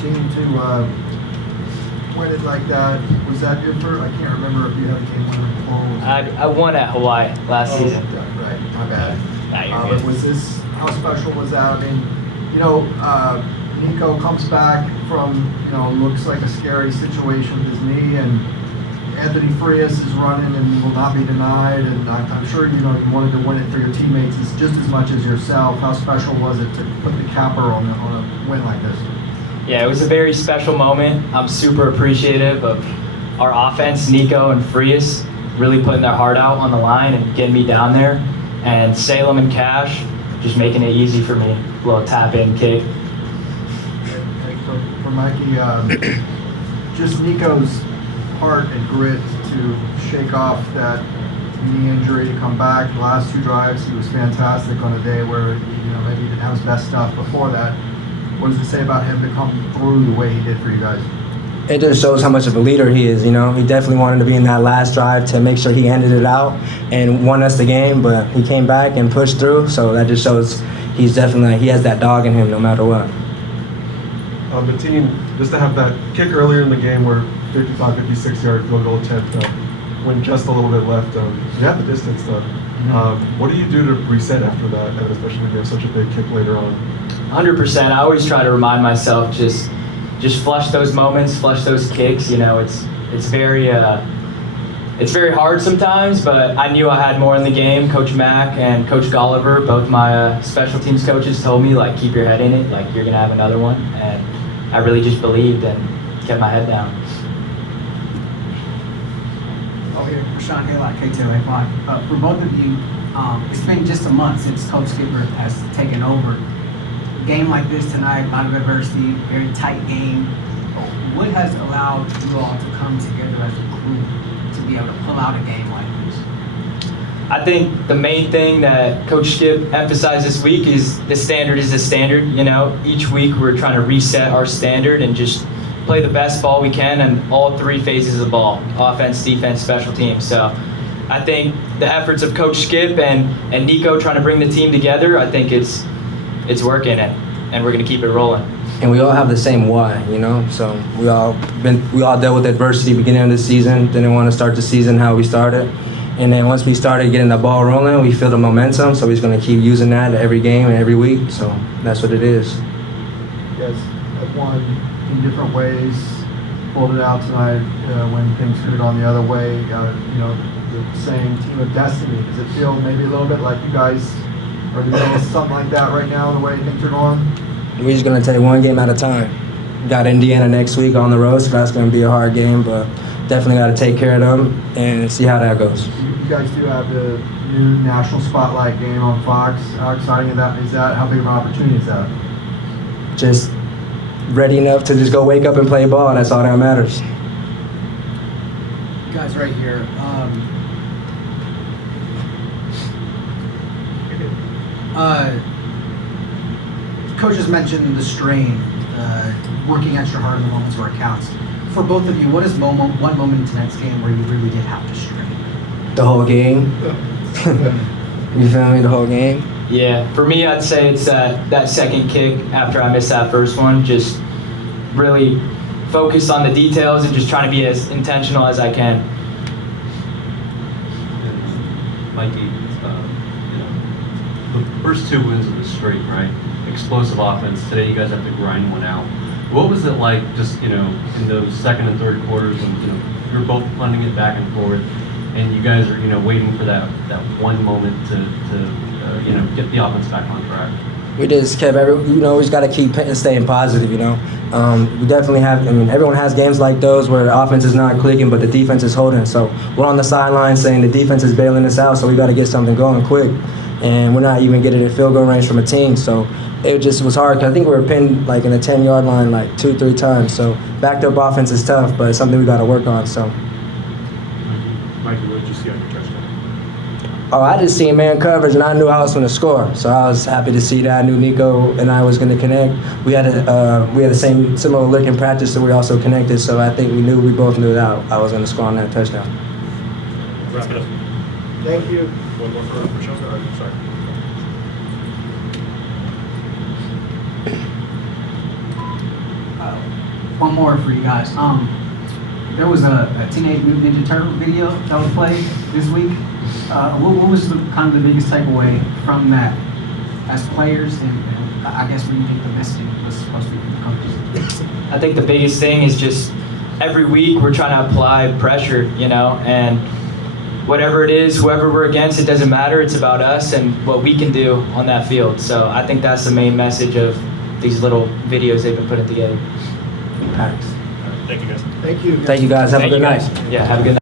Mateen to win it like that. Was that your first? I can't remember if you had a game winner close. I won at Hawaii last season. Yeah, right, my bad. Nah, you're But was this, how special was that? I mean, Nico comes back from, looks like a scary situation with his knee, and Anthony Frias is running and will not be denied, and I'm sure you wanted to win it for your teammates just as much as yourself. How special was it to put the capper on a win like this? Yeah, it was a very special moment. I'm super appreciative of our offense, Nico and Frias, really putting their heart out on the line and getting me down there, and Salem and Cash just making it easy for me. A little tap-in kick. And for Mikey, just Nico's heart and grit to shake off that knee injury to come back. The last two drives, he was fantastic on a day where maybe he didn't have his best stuff before that. What does it say about him to come through the way he did for you guys? It just shows how much of a leader he is. He definitely wanted to be in that last drive to make sure he ended it out and won us the game, but he came back and pushed through, so that just shows he has that dog in him no matter what. Mateen, just to have that kick earlier in the game where 55, 56-yard field goal attempt when just a little bit left, you had the distance done. What do you do to reset after that, and especially when you have such a big kick later on? 100%. I always try to remind myself just flush those moments, flush those kicks. It's very hard sometimes, but I knew I had more in the game. Coach Mack and Coach Golliver, both my special teams coaches, told me keep your head in it, you're gonna have another one, and I really just believed and kept my head down. Oh, here, Rashawn Haylock, K2A5. For both of you, it's been just a month since Coach Skipper has taken over. A game like this tonight, a lot of adversity, very tight game. What has allowed you all to come together as a group to be able to pull out a game like this? I think the main thing that Coach Skip emphasized this week is the standard is the standard. Each week we're trying to reset our standard and just play the best ball we can in all three phases of the ball: offense, defense, special teams. So I think the efforts of Coach Skip and Nico trying to bring the team together, I think it's working, and we're going to keep it rolling. And we all have the same why, So we all dealt with adversity beginning of the season. Didn't want to start the season how we started, and then once we started getting the ball rolling, we feel the momentum. So he's going to keep using that every game and every week. So that's what it is. You guys have won in different ways. Pulled it out tonight when things could have gone the other way. The saying "team of destiny." Does it feel maybe a little bit like you guys are doing something like that right now, the way things are going? We're just going to take one game at a time. Got Indiana next week on the road, so that's going to be a hard game, but definitely got to take care of them and see how that goes. You guys do have the new National Spotlight game on Fox. How exciting is that? How big of an opportunity is that? Just ready enough to just go wake up and play ball. That's all that matters. You guys right here. Coach has mentioned the strain, working extra hard in the moments where it counts. For both of you, what is one moment in tonight's game where you really did have to strain? The whole game. You feel me? The whole game. Yeah, for me, I'd say it's that second kick after I missed that first one. Just really focus on the details and just trying to be as intentional as I can. Mikey, the first two wins of the streak, right? Explosive offense. Today you guys have to grind one out. What was it like just, in those second and third quarters when, you're both punting it back and forth and you guys are, waiting for that one moment to get the offense back on track? We just kept we just got to keep staying positive, We definitely have, everyone has games like those where the offense is not clicking, but the defense is holding. So we're on the sideline saying the defense is bailing us out, so we got to get something going quick. And we're not even getting in field goal range from a team. So it just was hard, because I think we were pinned in the 10-yard line 2-3 times. So backed up offense is tough, but it's something we got to work on. So. Mikey, what did you see on your touchdown? Oh, I just seen man coverage, and I knew I was going to score. So I was happy to see that. I knew Nico and I was going to connect. We had the same similar look in practice, so we also connected. So I think we both knew that I was going to score on that touchdown. Wrap it up. Thank you. One more for Michelle. Sorry. one more for you guys. There was a Teenage Mutant Ninja Turtle video that was played this week. What was kind of the biggest takeaway from that as players, and I guess where you think the messaging was supposed to be from the coaches? I think the biggest thing is just every week we're trying to apply pressure, and whatever it is, whoever we're against, it doesn't matter. It's about us and what we can do on that field. So I think that's the main message of these little videos they've been putting together. Thanks. Thank you, guys. Thank you. Thank you guys. Have a Thank good you, night. guys. Yeah, have a good night.